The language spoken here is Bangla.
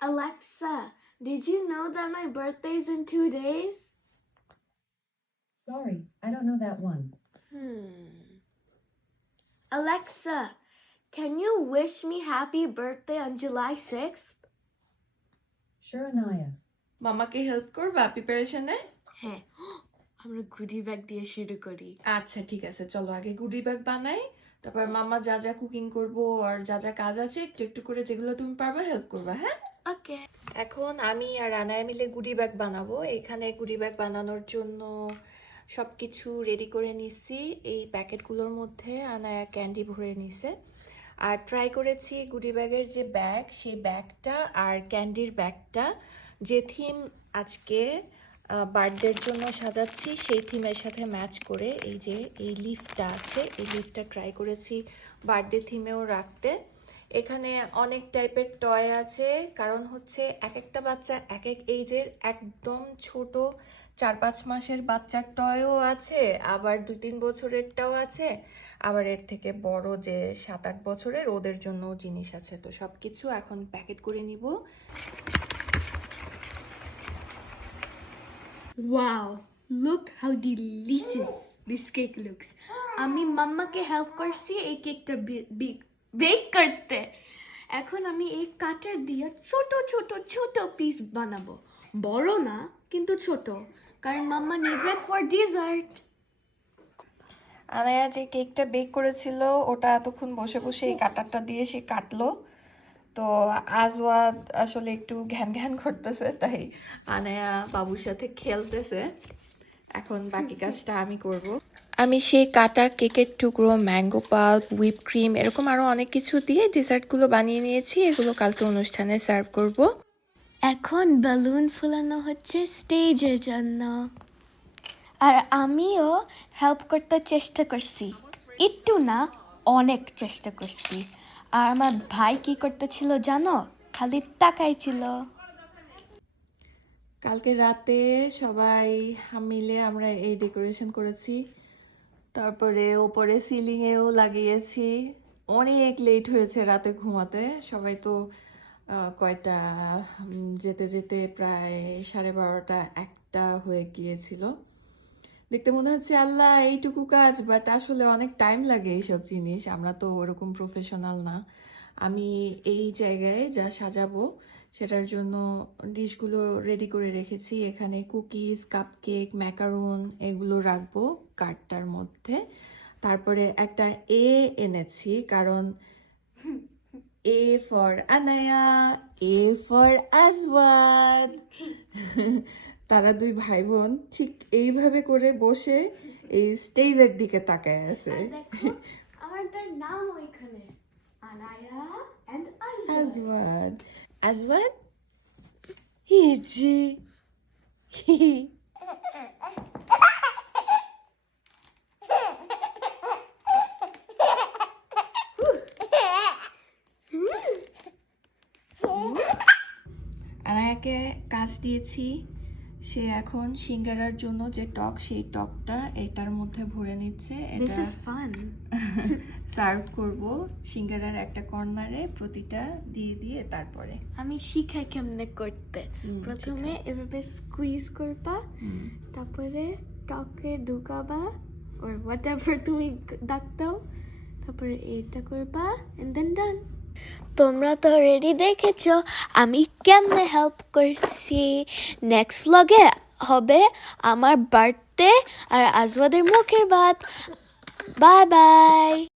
Alexa, did you know that my birthday's in two days? Sorry, I don't know that one. Hmm. Alexa, can you wish me happy birthday on July 6th? Sure, Anaya. মামাকে হেল্প করবা প্রিপারেশনে হ্যাঁ আমরা গুডি ব্যাগ দিয়ে শুরু করি আচ্ছা ঠিক আছে চলো আগে গুডি ব্যাগ বানাই তারপর মামা যা যা কুকিং করব আর যা যা কাজ আছে একটু একটু করে যেগুলো তুমি পারবে হেল্প করবা হ্যাঁ ওকে এখন আমি আর আনায়া মিলে গুডি ব্যাগ বানাবো। এখানে গুডি ব্যাগ বানানোর জন্য সব কিছু রেডি করে নিছি। এই প্যাকেটগুলোর মধ্যে আনায়া ক্যান্ডি ভরে নিছে। আর ট্রাই করেছি গুডি ব্যাগের যে ব্যাগ, সেই ব্যাগটা আর ক্যান্ডির ব্যাগটা। যে থিম আজকে বার্থডের জন্য সাজাচ্ছি, সেই থিমের সাথে ম্যাচ করে এই যে, এই লিফটা আছে, এই লিফটা ট্রাই করেছি বার্থডে থিমেও রাখতে। এখানে অনেক টাইপের টয় আছে। কারণ হচ্ছে এক একটা বাচ্চা এক এক এইজের একদম ছোট। চার পাঁচ মাসের বাচ্চার টয়ও আছে আবার দুই তিন বছরেরটাও আছে। আবার এর থেকে বড় যে সাত আট বছরের ওদের জন্যও জিনিস আছে। তো সব কিছু এখন প্যাকেট করে নিব। Wow, look how delicious this cake looks. আমি মাম্মাকে হেল্প করছি এই কেকটা বেক করতে। এখন আমি এই কাটার দিয়ে ছোট ছোট ছোট পিস বানাবো। বড় না, কিন্তু ছোট। কারণ মাম্মা নিজের ফর ডিজার্ট আনায়া যে কেকটা বেক করেছিল, ওটা এতক্ষণ বসে বসে এই কাটারটা দিয়ে সে কাটলো। তো আজওয়াদ আসলে একটু ঘ্যান ঘ্যান করতেছে, তাই আনায়া বাবুর সাথে খেলতেছে। এখন বাকি কাজটা আমি করব। আমি সেই কাটা কেকের টুকরো ম্যাঙ্গো পাল্প হুইপ ক্রিম এরকম আরও অনেক কিছু দিয়ে ডেজার্টগুলো বানিয়ে নিয়েছি। এগুলো কালকে অনুষ্ঠানে সার্ভ করব। এখন বেলুন ফুলানো হচ্ছে স্টেজের জন্য। আর আমিও হেল্প করতে চেষ্টা করছি। একটু না অনেক চেষ্টা করছি। আর আমার ভাই কি করতেছিল জানো? খালি তাকাই ছিল কালকে রাতে সবাই মিলে আমরা এই ডেকোরেশন করেছি। তারপরে ওপরে সিলিংয়েও লাগিয়েছি। অনেক লেট হয়েছে রাতে ঘুমাতে। সবাই তো কয়টা যেতে যেতে প্রায় সাড়ে বারোটা, একটা হয়ে গিয়েছিল। দেখতে মনে হচ্ছে, আল্লাহ, এইটুকু কাজ। বাট আসলে অনেক টাইম লাগে এইসব জিনিস। আমরা তো ওরকম প্রফেশনাল না। আমি এই জায়গায় যা সাজাবো, সেটার জন্য ডিশগুলো রেডি করে রেখেছি। এখানে কুকিজ কাপকেক ম্যাকারুন এগুলো রাখব কার্ডটার মধ্যে। তারপরে একটা এ এনেছি, কারণ A for Anaya A for Azwad তারা দুই ভাই বোন ঠিক এইভাবে করে বসে এই স্টেজের দিকে তাকায় আছে। আমাদের নাম ওইখানে। আনায়া এন্ড আজওয়াদ আজওয়াদ এই যে আনায়াকে কাজ দিয়েছি সে এখন সিঙ্গারার জন্য যে টক সেই টকটা এটার মধ্যে ভরে নিচ্ছে। এটা সার্ভ করব সিঙ্গারার একটা কর্নারে প্রতিটা দিয়ে দিয়ে তারপরে। আমি শিখাই কেমনে করতে। প্রথমে এভাবে স্কুইজ করবা তারপরে টকে ঢুকাবা ওর হোয়াট এভার তুমি ডাকতাও তারপরে এইটা করবা এন্ড দেন ডান তোমরা তো রেডি দেখেছ, আমি কেমনে হেল্প করছি? নেক্সট ভ্লগে হবে আমার বার্থডে আর আজওয়াদের মুখের ভাত বাই বাই